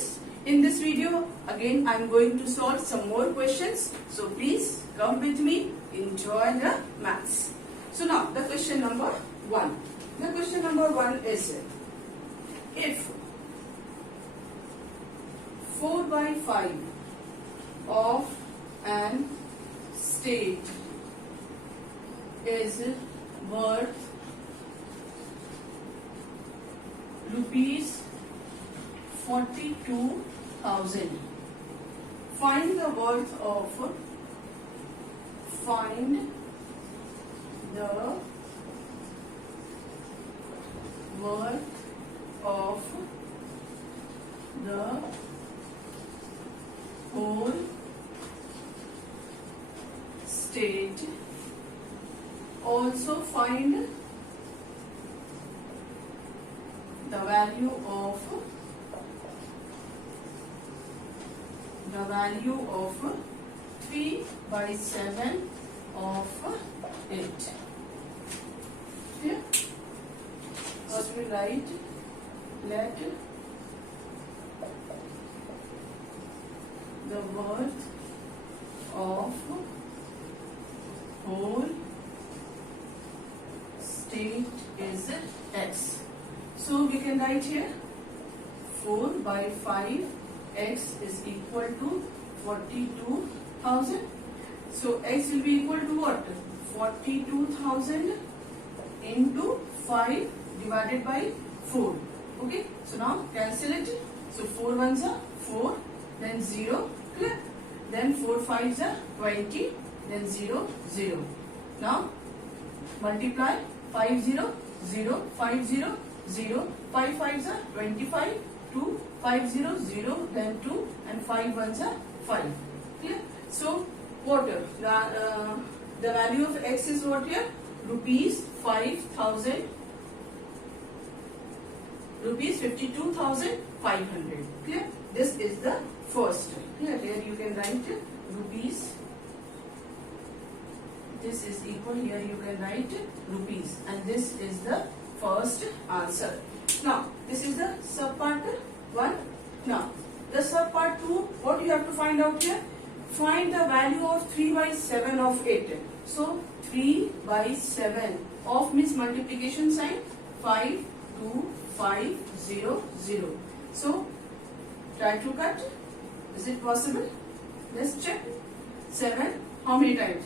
students, in this video again I am going to solve some more questions. So please come with me, enjoy the maths. So now the question number 1. The question number 1 is, if 4 by 5 of an state is worth rupees 42,000. Find the worth of the whole state. Also find the value of 3 by 7 of it. Here, what we write? Let the worth of whole state is x. So we can write here 4 by 5 x is equal to 42,000. So x will be equal to what? 42,000 into 5 divided by 4. Okay. So now cancel it. So 4 ones are 4, then 0, clear. Then 4 5s are 20, then 0, 0. Now multiply 5 0, 0, 5 0, 0, 5 5s are 25, 2, 5 0, 0, then 2, and 5 ones are 5. Clear? So what the value of x is what here? Rupees 5,000. Rupees 52,500. Clear? This is the first. Clear? Here you can write rupees. This is equal, here you can write rupees, and this is the first answer. Now this is the sub part 1. Now the sub part 2, what you have to find out here? Find the value of 3 by 7 of it. So 3 by 7 of means multiplication sign 5 2 5 0 0. So try to cut. Is it possible? Let's check. 7 how many times?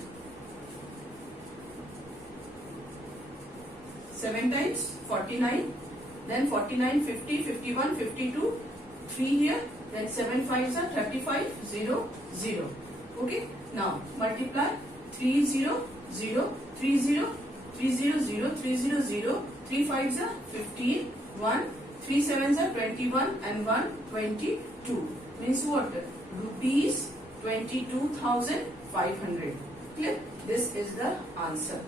7 times 49, then 49 50 51 52, 3 here, then 7 5s are 35 0 0. Okay. Now multiply 3 0 0 3 0 3 0 0 3 0 0, 3 5s are 15, 1, 3 7s are 21, and 1 22. Means what? Rupees 22,500. Clear? This is the answer.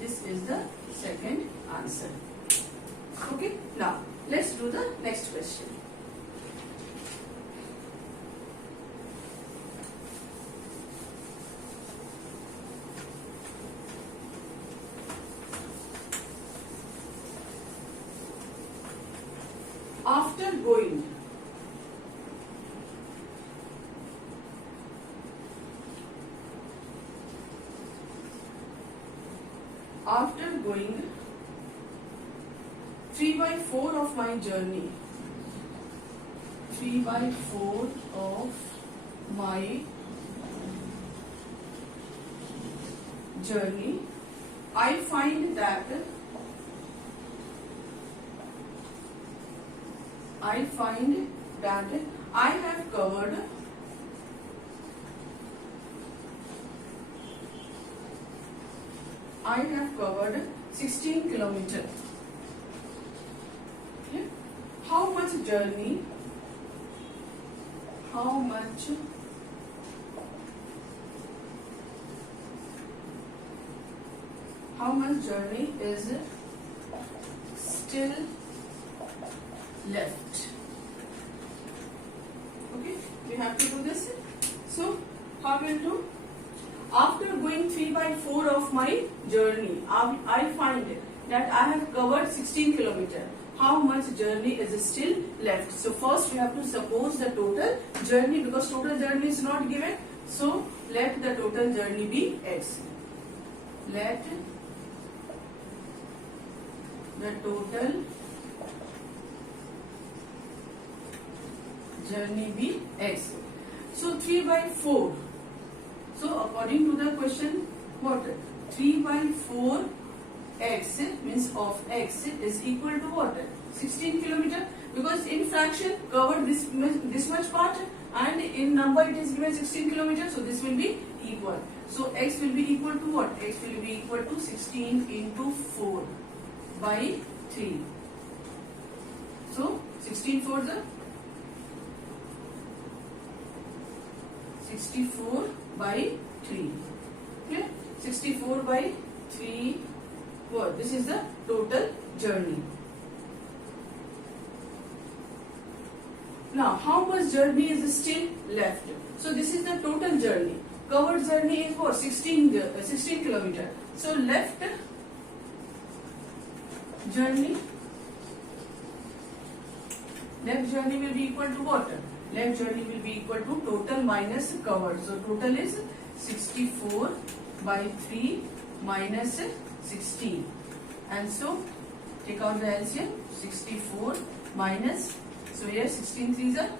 This is the second answer. Okay. Now let's do the next question. After going After going 3 by 4 of my journey, 3 by 4 of my journey, I find that I have covered 16 kilometers. Okay. How much journey? How much journey is still left? Okay, we have to do this. So how will do? After going 3 by 4 of my journey, I find that I have covered 16 kilometers. how much journey is still left. So first we have to suppose the total journey, because total journey is not given. So let the total journey be x. Let the total journey be x. So 3 by 4. So according to the question, what? 3 by 4 x means of x is equal to what? 16 kilometer, because in fraction covered this much part, and in number it is given 16 kilometer, so this will be equal. So x will be equal to what? X will be equal to 16 into 4 by 3. So 16 for the 64 by 3. Okay, 64 by 3. What? This is the total journey. Now, how much journey is still left? So this is the total journey. Covered journey is what? 16 kilometer. So left journey will be equal to what? Left journey will be equal to total minus covered. So total is 64 by 3 minus 16. And so take out the LCM. 64 minus, so here 16 threes are.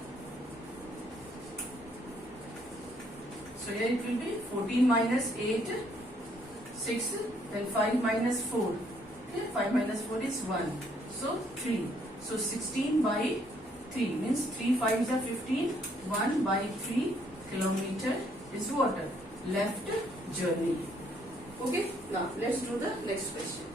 So here it will be 14 minus 8, 6, then 5 minus 4. Okay, 5 minus 4 is 1. So 3. So 16 by 3 means 3 5s are 15. 1 by 3 kilometer is what? Left journey. Okay, now let's do the next question.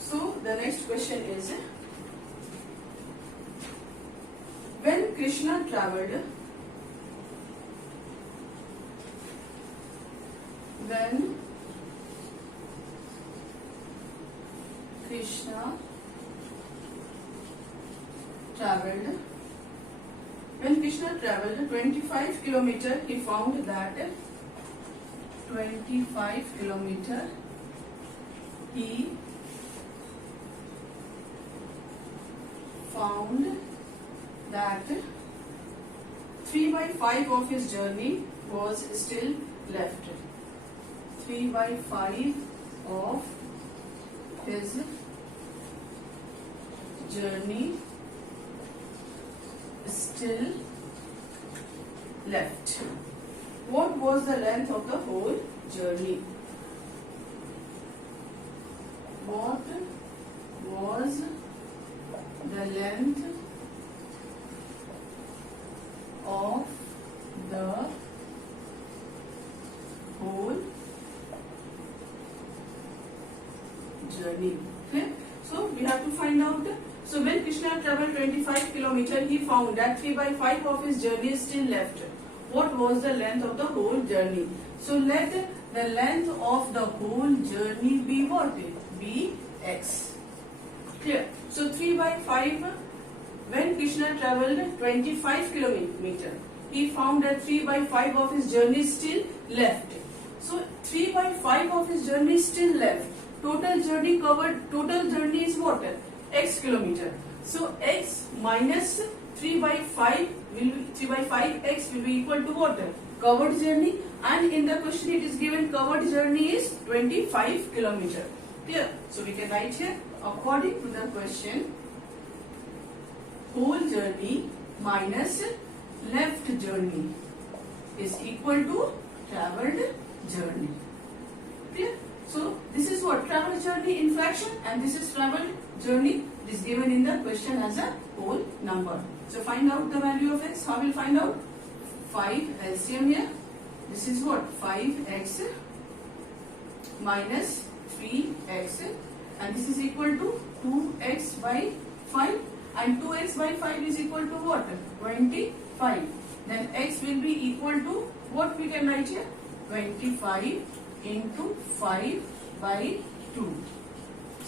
So the next question is, when Krishna traveled, when Krishna traveled 25 kilometer, he found that 25 kilometer he found that 3 by 5 of his journey was still left. 3 by 5 of his journey still left. What was the length of the whole journey? What was the length of the whole journey? Okay, so we have to find out. So when Krishna traveled 25 kilometer, he found that 3 by 5 of his journey is still left. What was the length of the whole journey? So let the length of the whole journey be what? Be x. Clear? So 3 by 5, when Krishna traveled 25 kilometer, he found that 3 by 5 of his journey is still left. So 3 by 5 of his journey is still left. Total journey covered, total journey is what? X kilometer. So x minus 3 by 5 will be 3 by 5 x will be equal to what? Covered journey, and in the question it is given covered journey is 25 kilometer. Clear? So we can write here, according to the question, whole journey minus left journey is equal to traveled journey. Clear? So this is what? Traveled journey in fraction, and this is traveled journey. It is given in the question as a whole number. So find out the value of x. How will find out? 5 LCM here. This is what? 5x minus 3x, and this is equal to 2x by 5, and 2x by 5 is equal to what? 25. Then x will be equal to what we can write here? 25 into 5 by 2.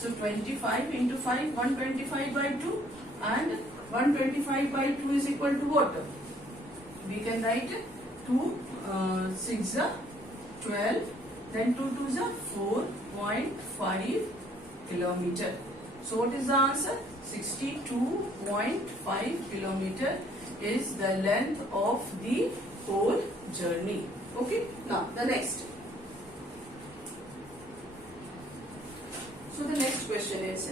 So 25 into 5, 125 by 2, and 125 by 2 is equal to what? We can write 2 6 are 12, then 2 2s are 4.5 kilometer. So what is the answer? 62.5 kilometer is the length of the whole journey. Okay, now the next. So the next question is,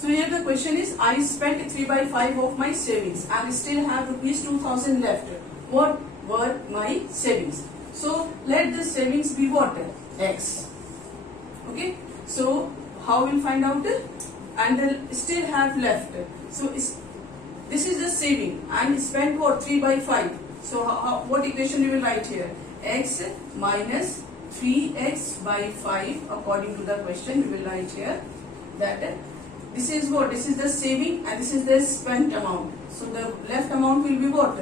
so here the question is, I spent 3 by 5 of my savings and still have rupees 2000 left. What were my savings? So let the savings be what? X. Okay. So how we'll find out? And then still have left. So this is the saving and spent what? 3 by 5. So what equation you will write here? X minus 3x by 5 according to the question we will write here that this is what? This is the saving and this is the spent amount. So the left amount will be what?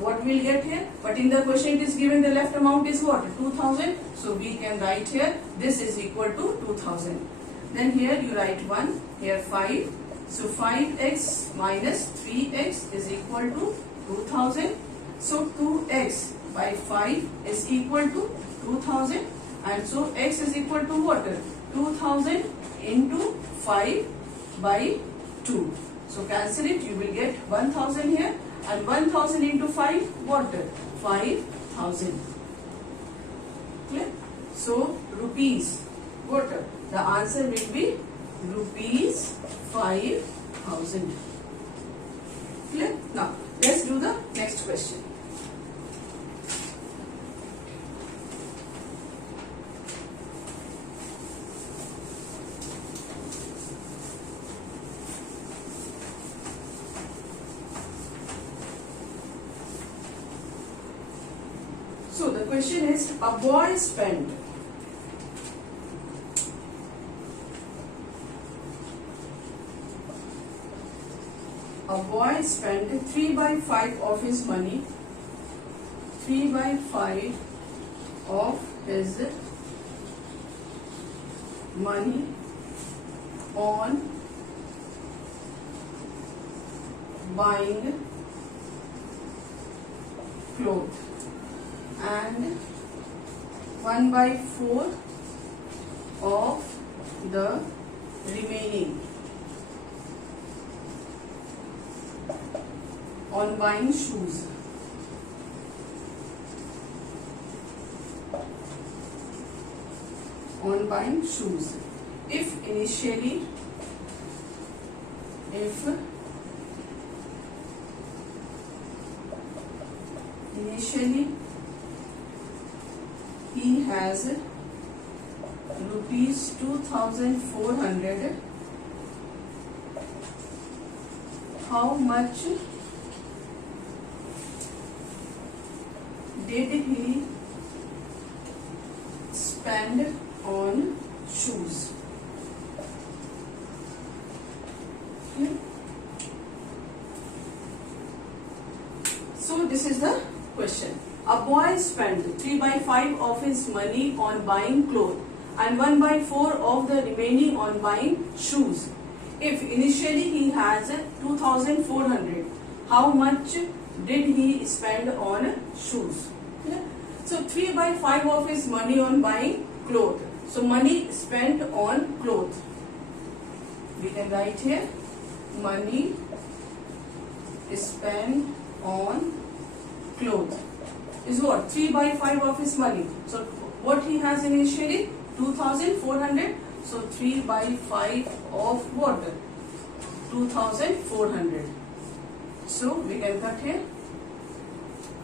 What we'll get here? But in the question it is given the left amount is what? 2000. So we can write here this is equal to 2000. Then here you write 1, here 5. So 5x minus 3x is equal to 2000. So 2x by 5 is equal to 2000. And so x is equal to what? 2000 into 5 by 2. So cancel it, you will get 1000 here, and 1000 into 5, what? 5000. Clear? So rupees, what? The answer will be rupees 5000. Clear? Now let's do the next question. So the question is, a boy spent a boy spent 3 by 5 of his money, 3 by 5 of his money on buying clothes, and 1 by 4 of the remaining on buying shoes. On buying shoes. If initially he has rupees 2400, how much did he spend on shoes? Okay. So this is the question. A boy spent 3 by 5 of his money on buying clothes and 1 by 4 of the remaining on buying shoes. If initially he has 2400, how much did he spend on shoes? Okay. So 3 by 5 of his money on buying clothes. So money spent on clothes. We can write here money spent on clothes is what? 3 by 5 of his money. So what he has initially? 2400. So 3 by 5 of what? 2400. So we can cut here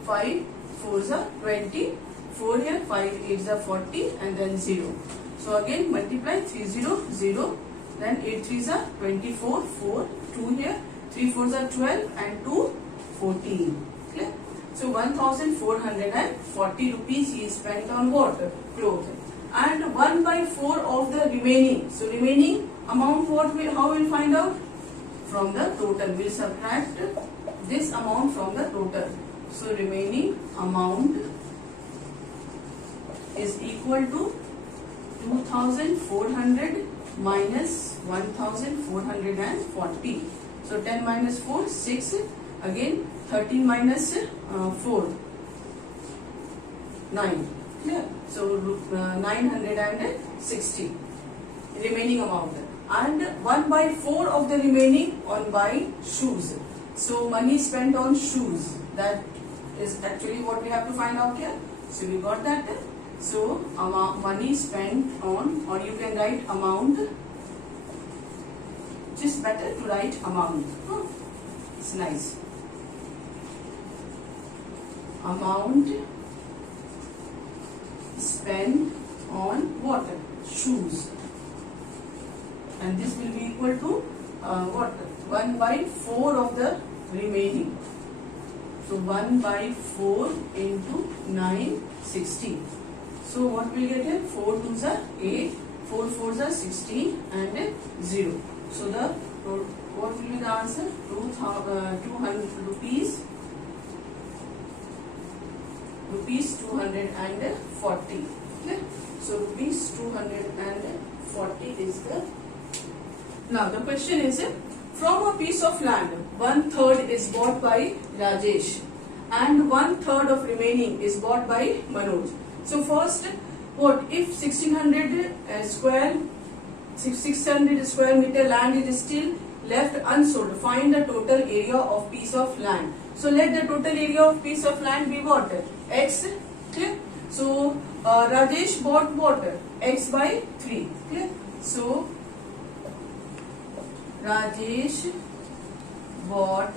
5 4s are 20, 4 here, 5 8s are 40, and then 0. So again multiply 3 0 0, then 8 3s are 24, 4 2 here, 3 4s are 12, and 2 14. Clear? So 1440 rupees he spent on what? Clothes. And 1 by 4 of the remaining. So remaining amount how we'll find out? From the total. We'll subtract this amount from the total. So remaining amount is equal to 2400 minus 1440. So 10 minus 4, 6. Again 13 minus 4, 9. Clear? So 960 remaining amount. And 1/4 of the remaining on buy shoes. So money spent on shoes. That is actually what we have to find out here. So we got that. So money spent on, or you can write amount. Just better to write amount. It's nice. Amount spent on what? Shoes. And this will be equal to what? 1/4 of the remaining. So 1/4 into 960. So what will get here? 4 2s are 8, 4 4s are 16 and 0. So the what will be the answer? 200 rupees. Rupees 240. Okay? So rupees 240 is the. Now the question is, from a piece of land, 1/3 is bought by Rajesh and 1/3 of remaining is bought by Manoj. So first, what if 600 square meter land is still left unsold? Find the total area of piece of land. So let the total area of piece of land be what? X. Clear? So Rajesh bought what? X by 3. Clear? So Rajesh bought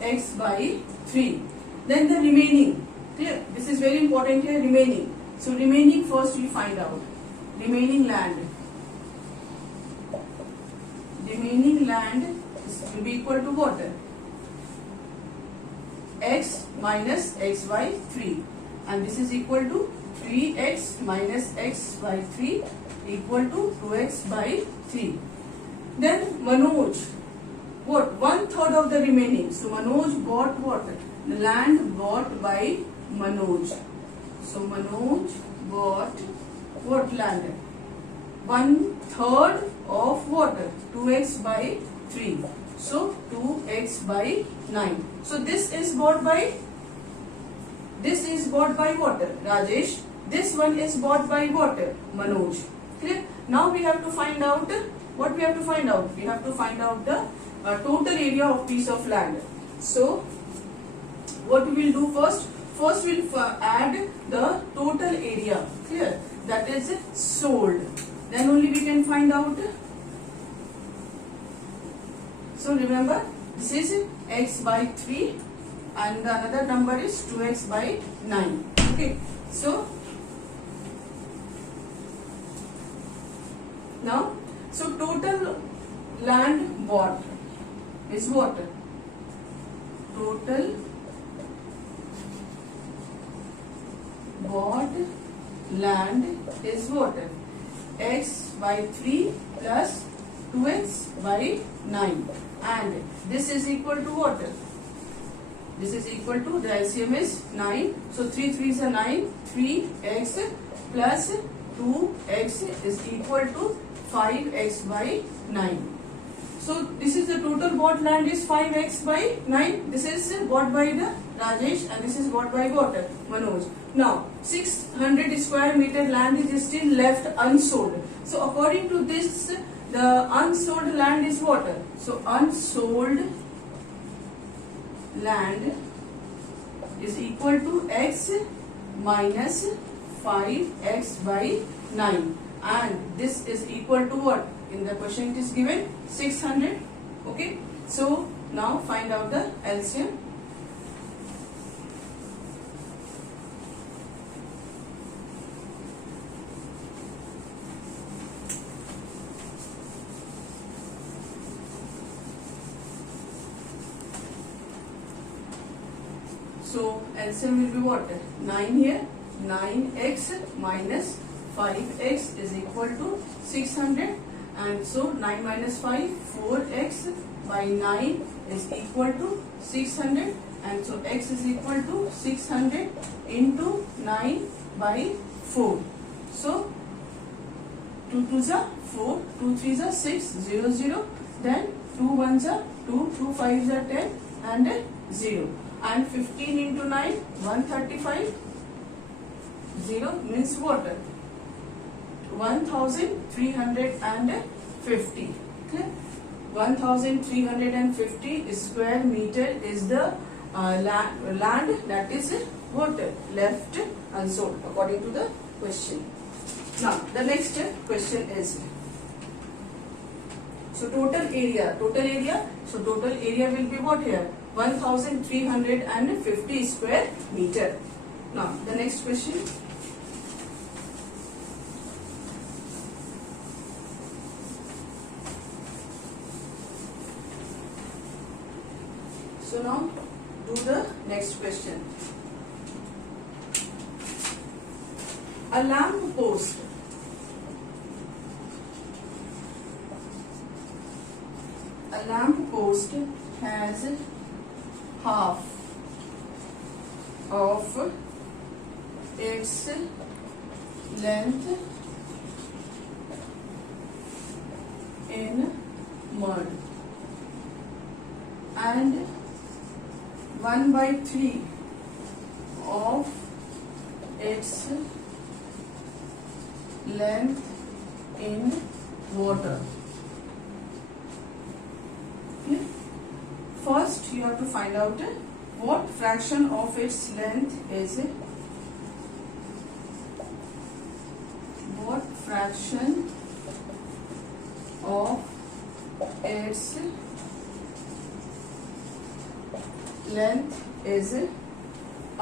X by 3. Then the remaining. Clear? This is very important here. Remaining. So remaining first we find out. Remaining land. Remaining land will be equal to what? X minus X by 3. And this is equal to 3x minus X by 3 equal to 2x by 3. Then Manoj, what? 1/3 of the remaining. So Manoj bought what? The land bought by Manoj. So Manoj bought what land? 1/3 of what? 2x by 3. So 2x by 9. So this is bought by what? Rajesh. This one is bought by what? Manoj. Clear? Now we have to find out what we have to find out. We have to find out the total area of piece of land. So what we will do first? First we will add the total area. Clear? That is sold. Then only we can find out. So remember, this is x by 3 and the another number is 2x by 9. Okay. So now, so total land bought is what? Total bought land is what? X by 3 plus 2x by 9. And this is equal to what? This is equal to, the LCM is 9. So 3 3s are 9. 3x plus 2x is equal to 5x by 9. So this is the total bought land is 5x by 9. This is bought by the Rajesh and this is bought by what? Manoj. Now 600 square meter land is still left unsold. So according to this, the unsold land is what? So unsold land is equal to x minus 5x by 9. And this is equal to what? In the question it is given 600. Okay. So now find out the LCM. So LCM will be what? 9 here. 9x minus 5x is equal to 600 and so 9 minus 5, 4x by 9 is equal to 600, and so x is equal to 600 into 9 by 4. So 2 2s are 4, 2 3s are 6, 0 0, then 2 1s are 2, 2 5s are 10 and 0, and 15 into 9, 135, 0 means water. 1350. Okay? 1350 square meter is the land that is water left unsold according to the question. Now the next question is, so total area, so total area will be what here? 1350 square meter. Now the next question. So now do the next question. A lamp post has half of its length in mud and 1/3 of its length in water. Okay. First you have to find out what fraction of its length is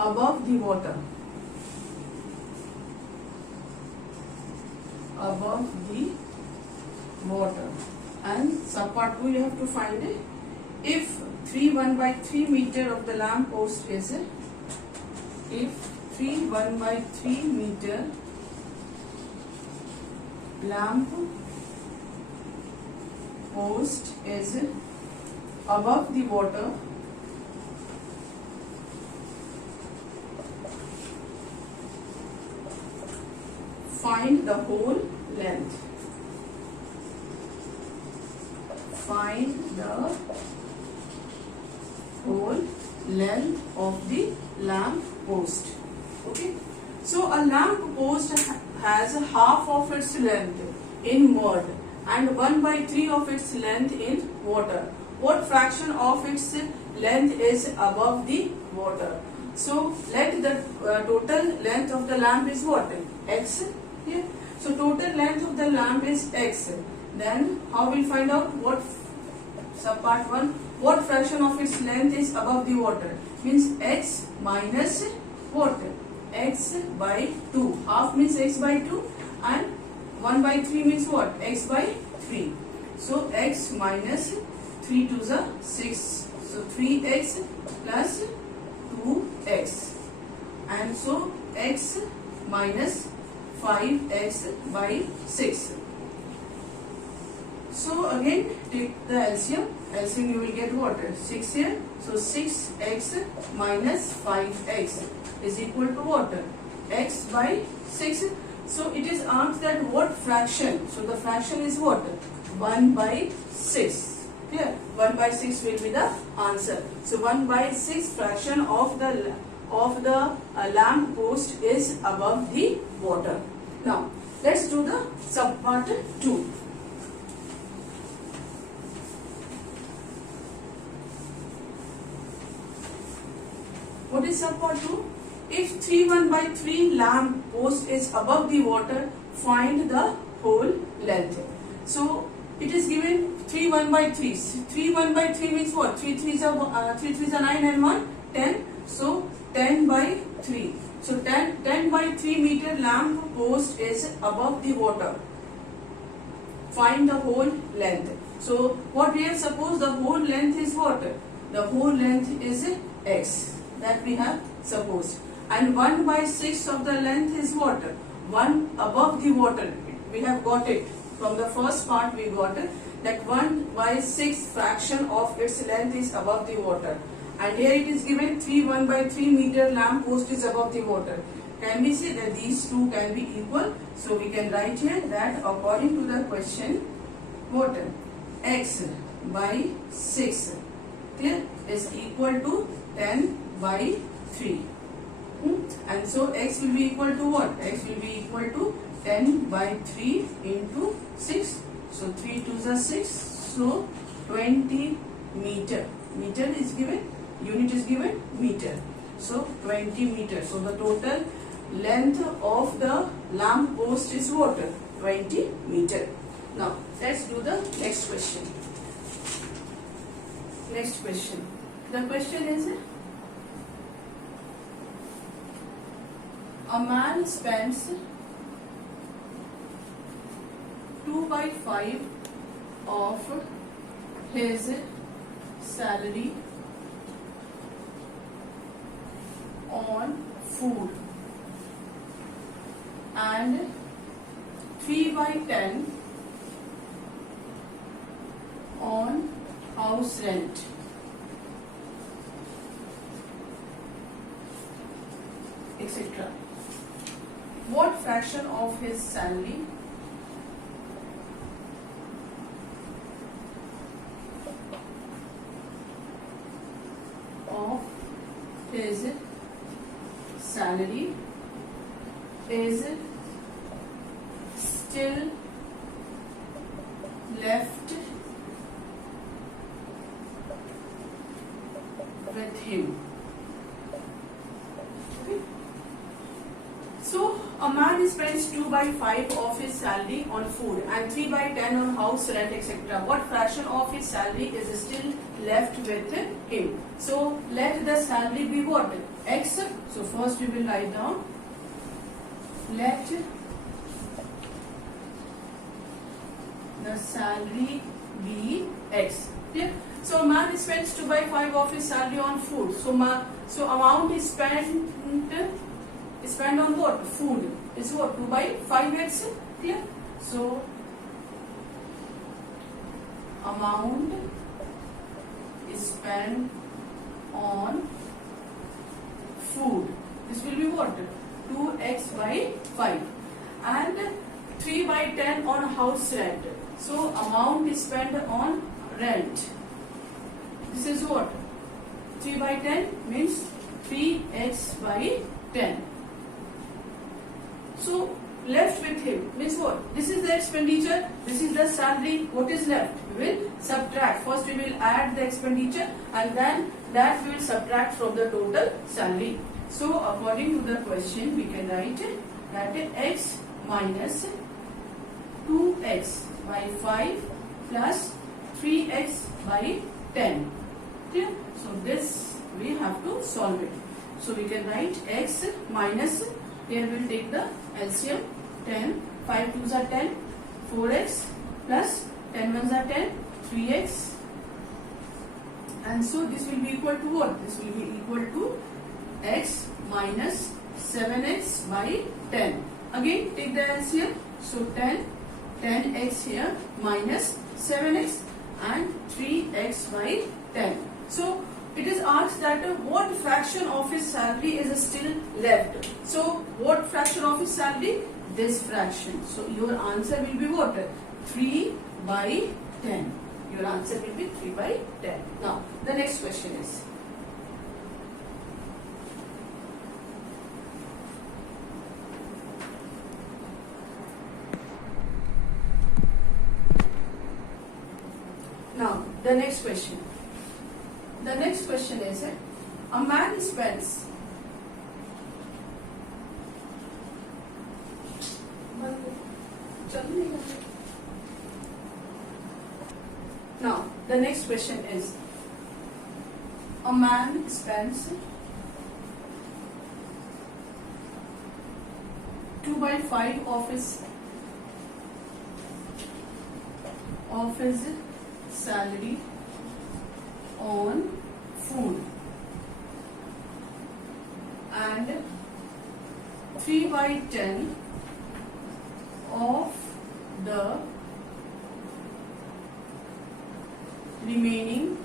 above the water. And sub part 2 you have to find if 1/3 meter of the lamp post is, if 1/3 meter lamp post is above the water, find the whole length. Find the whole length of the lamp post. Okay. So a lamp post has half of its length in mud and 1/3 of its length in water. What fraction of its length is above the water? So let the total length of the lamp is what? X. Here. So total length of the lamp is x. Then how we'll find out what sub part 1? What fraction of its length is above the water? Means x minus what? X by 2. Half means x by 2 and 1/3 means what? X by 3. So x minus 3 2s are 6. So 3x plus 2x. And so x minus 5x by 6. So again take the LCM. LCM you will get what? 6 here. So 6x minus 5x is equal to what? X by 6. So it is asked that what fraction. So the fraction is what? 1/6. Here 1/6 will be the answer. So 1/6 fraction of the lamp post is above the water. Now let's do the sub part 2. What is sub part 2? If 1/3 lamp post is above the water, find the whole length. So it is given 1/3. 1/3 means what? 3 3s are 9 and 1 10. So 10/3. So 10/3 meter lamp post is above the water. Find the whole length. So what we have supposed, the whole length is what? The whole length is x. That we have supposed. And 1/6 of the length is what? 1 above the water. We have got it. From the first part we got that 1/6 fraction of its length is above the water. And here it is given 3 1/3 meter lamp post is above the water. Can we say that these two can be equal? So we can write here that according to the question, what x by 6 clear is equal to 10/3. And so x will be equal to what? X will be equal to 10/3 into 6. So 3 2s are 6. So 20 meter. Meter is given. Unit is given meter. So 20 meter. So the total length of the lamp post is what? 20 meter. Now let's do the next question. Next question. The question is, a man spends 2/5 of his salary on food and 3/10 on house rent. Etc. What fraction of his salary is still left with him? Okay. So a man spends 2/5 of his salary on food and 3/10 on house rent, etc. What fraction of his salary is still left with him? So let the salary be what? X. So first we will write down, let the salary be X. Yeah. So a man spends 2/5 of his salary on food. So amount is spent on what? Food is what? 2/5x. Clear? So amount is spent on food. This will be what? 2x/5. And 3/10 on house rent. So amount is spent on rent. This is what? 3/10 means 3x/10. So left with him means what? This is the expenditure, this is the salary. What is left? We will subtract. First we will add the expenditure and then that we will subtract from the total salary. So according to the question we can write that x minus 2x/5 plus 3x/10. Clear? So this we have to solve it. So we can write x minus, here we will take the LCM, 10, 5 2s are 10, 4x plus 10 1s are 10, 3x, and so this will be equal to what? This will be equal to x minus 7x/10. Again take the LCM, so 10x here minus 7x and 3x/10. So it is asked that what fraction of his salary is still left. So what fraction of his salary? This fraction. So your answer will be what? 3/10. Your answer will be 3/10. Now the next question is, now the next question. The next question is, a man spends now the next question is, a man spends 2/5 of his salary on food and 3/10 of the remaining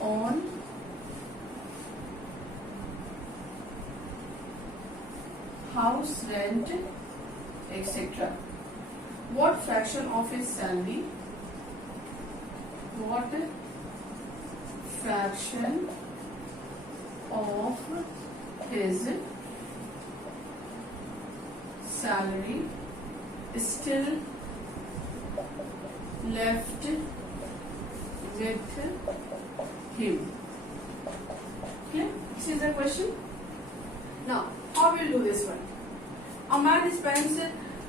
on house rent, etc. What fraction of his salary? What fraction of his salary is still left with him? Okay, this is the question. Now, how will do this one? A man spends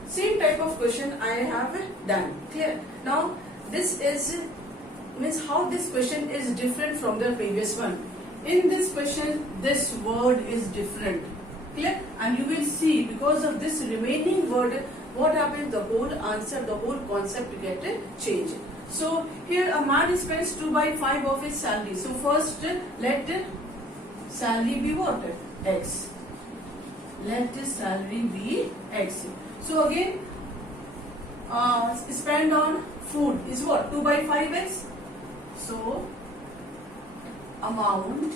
same type of question I have done. Clear? Now, this is means how this question is different from the previous one. In this question, this word is different. Clear? And you will see because of this remaining word, what happens? The whole answer, the whole concept get changed. So here a man spends 2/5 of his salary. So first let salary be what? X. Let the salary be X. So again, spend on food is what? 2/5x. So amount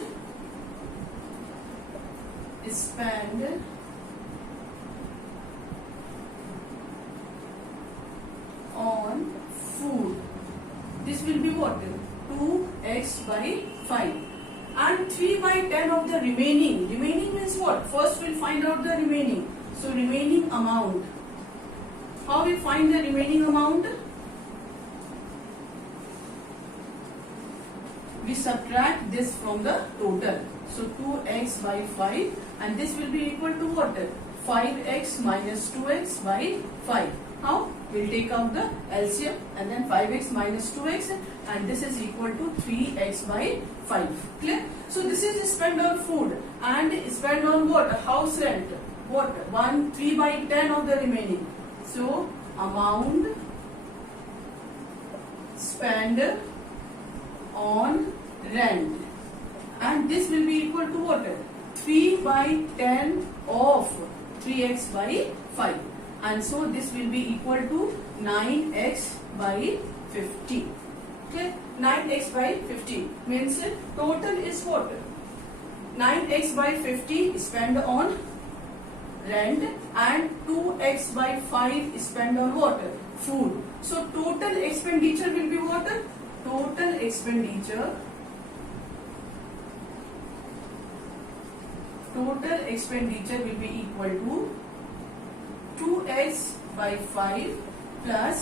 is spent on food. This will be what? 2x/5. And 3/10 of the remaining. Remaining means what? First we'll find out the remaining. So remaining amount. How we find the remaining amount? We subtract this from the total. So 2x/5 and this will be equal to what? 5x minus 2x/5. How? We'll take out the LCM and then 5x minus 2x and this is equal to 3x/5. Clear? So this is spent on food and spent on what? House rent. What? 3/10 of the remaining. So amount spent on rent and this will be equal to what? 3/10 of 3x/5. And so this will be equal to 9x/50. Okay, 9x/50 means total is what? 9x/50 spent on rent and 2x/5 spent on what? Food. So total expenditure will be what? Total expenditure will be equal to 2x/5 plus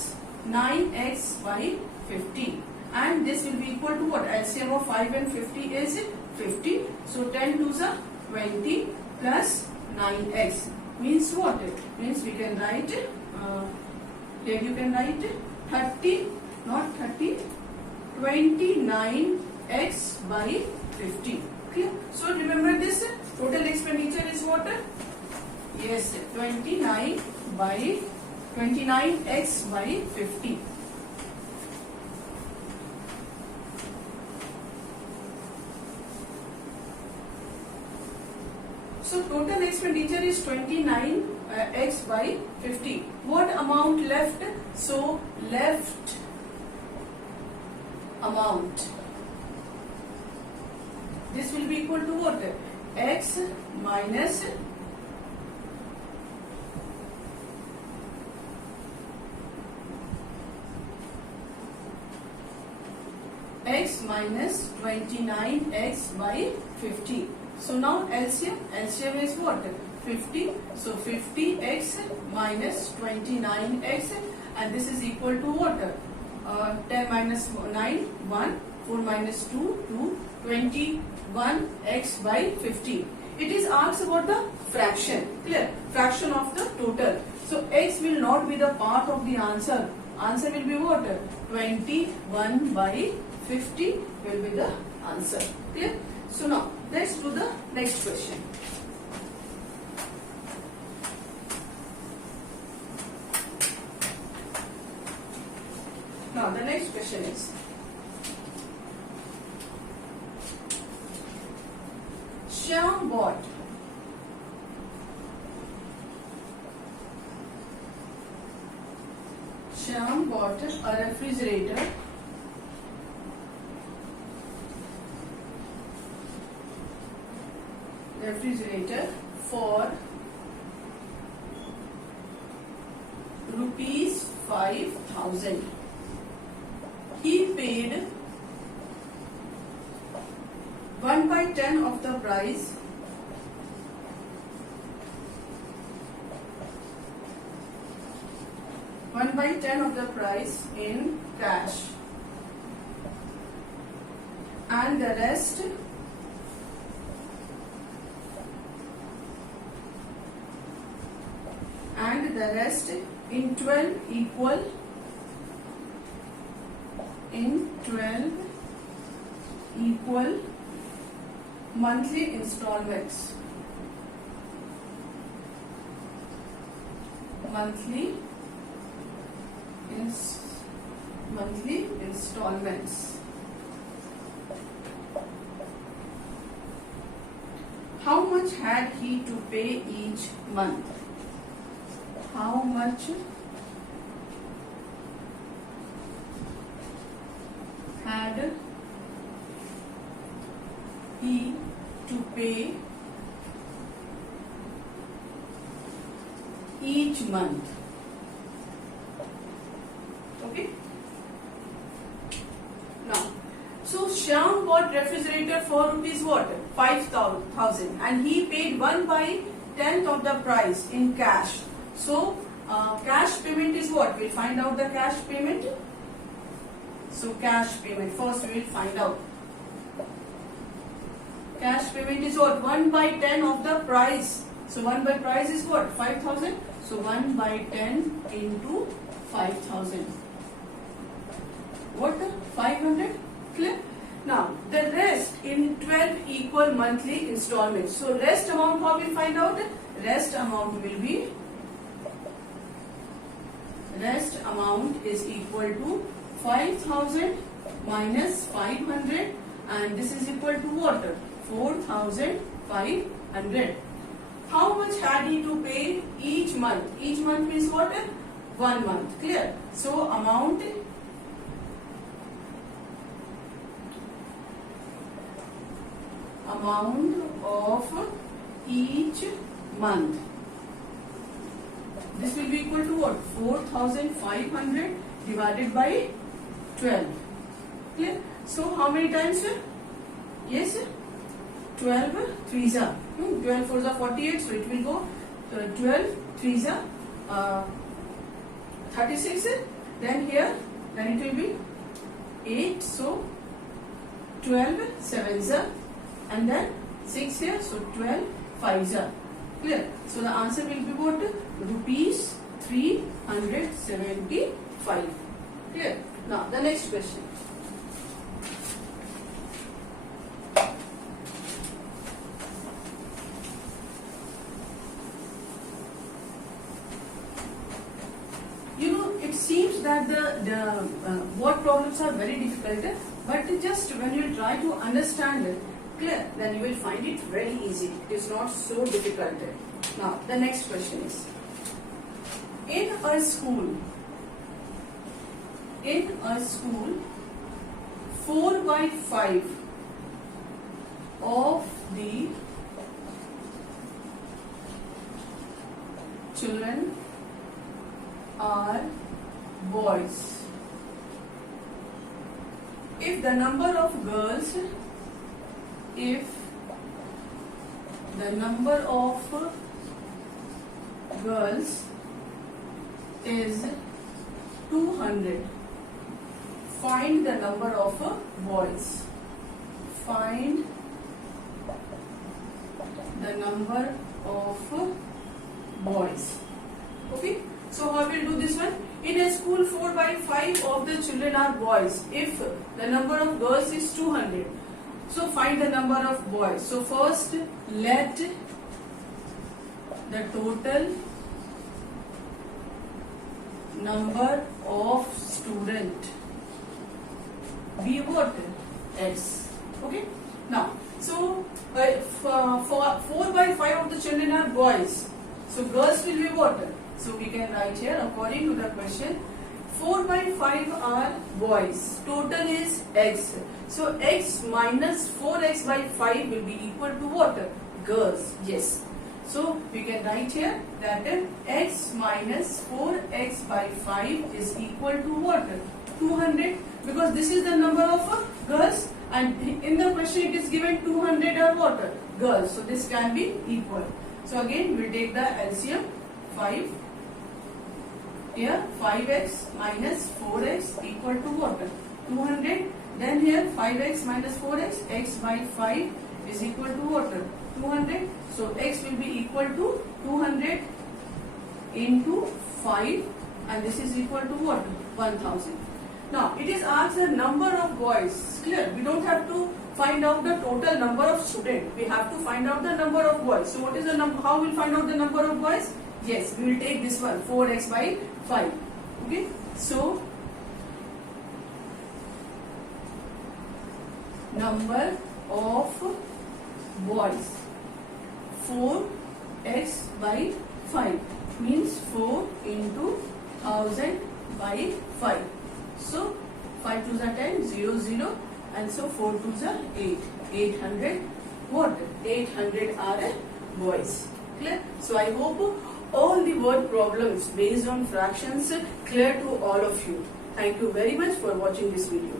9x/50 and this will be equal to what? LCM of 5 and 50 is 50. So 10 2s are 20 plus 9x means what? Means we can write here you can write 30 not 30 29x/50. Okay, so remember this total expenditure is what? Yes, 29x/50. So total expenditure is 29x/50. What amount left? So left amount. This will be equal to what? X minus x minus 29x/50. So now LCM is what? 50. So 50x minus 29x and this is equal to what? 10 minus 9 1 4 minus 2 2 21x/50. It is asked about the fraction. Clear? Fraction of the total. So x will not be the part of the answer. Answer will be what? 21/50 will be the answer. Clear? So now let's do the next question. Now the next question is Shyam bought Shyam a refrigerator for rupees 5,000. He paid 1/10 of the price in cash, and the rest in 12 equal monthly installments. Monthly installments. How much had he to pay each month? How much had he to pay each month? Okay. Now, so Shyam bought refrigerator for rupees what? 5,000, and he paid 1/10 of the price in cash. So cash payment is what? We'll find out the cash payment. So cash payment, first we will find out. Cash payment is what? 1/10 of the price. So 1 by price is what? 5,000. So 1/10 into 5,000. What? 500. Clear? Now the rest in 12 equal monthly installments. So rest amount, how we'll find out? Rest amount is equal to 5,000 minus 500, and this is equal to what? 4,500. How much had he to pay each month? Each month means what? 1 month. Clear? So amount of each month. This will be equal to what? 4,500 divided by 12. Clear? So how many times, sir? Yes, 12 threes are 12 fours are 48, so it will go 12 threes are 36. Then here, then it will be 8, so 12 sevens are, and then 6 here, so 12 fives are. Clear? So the answer will be what? Rupees 375. Clear? Now the next question. It seems that the what problems are very difficult, but just when you try to understand it, clear, then you will find it very easy. It is not so difficult. Now the next question is, in a school 4/5 of the children are boys. If the number of girls is 200, find the number of boys. Find the number of boys. Okay. So how we'll do this one? In a school 4/5 of the children are boys. If the number of girls is 200, so find the number of boys. So first let the total number of student be what? S. Okay. Now, so for 4/5 of the children are boys. So girls will be what? So we can write here according to the question, 4 by 5 are boys. Total is x. So x minus 4x by 5 will be equal to what? Girls. Yes. So we can write here that x minus 4x by 5 is equal to what? 200, because this is the number of girls, and in the question it is given 200 are what? Girls. So this can be equal. So again we will take the LCM. 5. Here 5x minus 4x equal to what? 200. Then here 5x minus 4x, x by 5 is equal to what? 200. So x will be equal to 200 into 5, and this is equal to what? 1000. Now it is asked the number of boys. Clear? We don't have to find out the total number of students. We have to find out the number of boys. So what is the number? How we will find out the number of boys? Yes, we will take this one, 4x by 5. Okay, so number of boys, 4x by 5 means 4 into 1000 by 5. So 5 2s are 10, 0 0, and so 4 2s are 8. 800 what? 800 are boys. Clear? So I hope all the word problems based on fractions clear to all of you. Thank you very much for watching this video.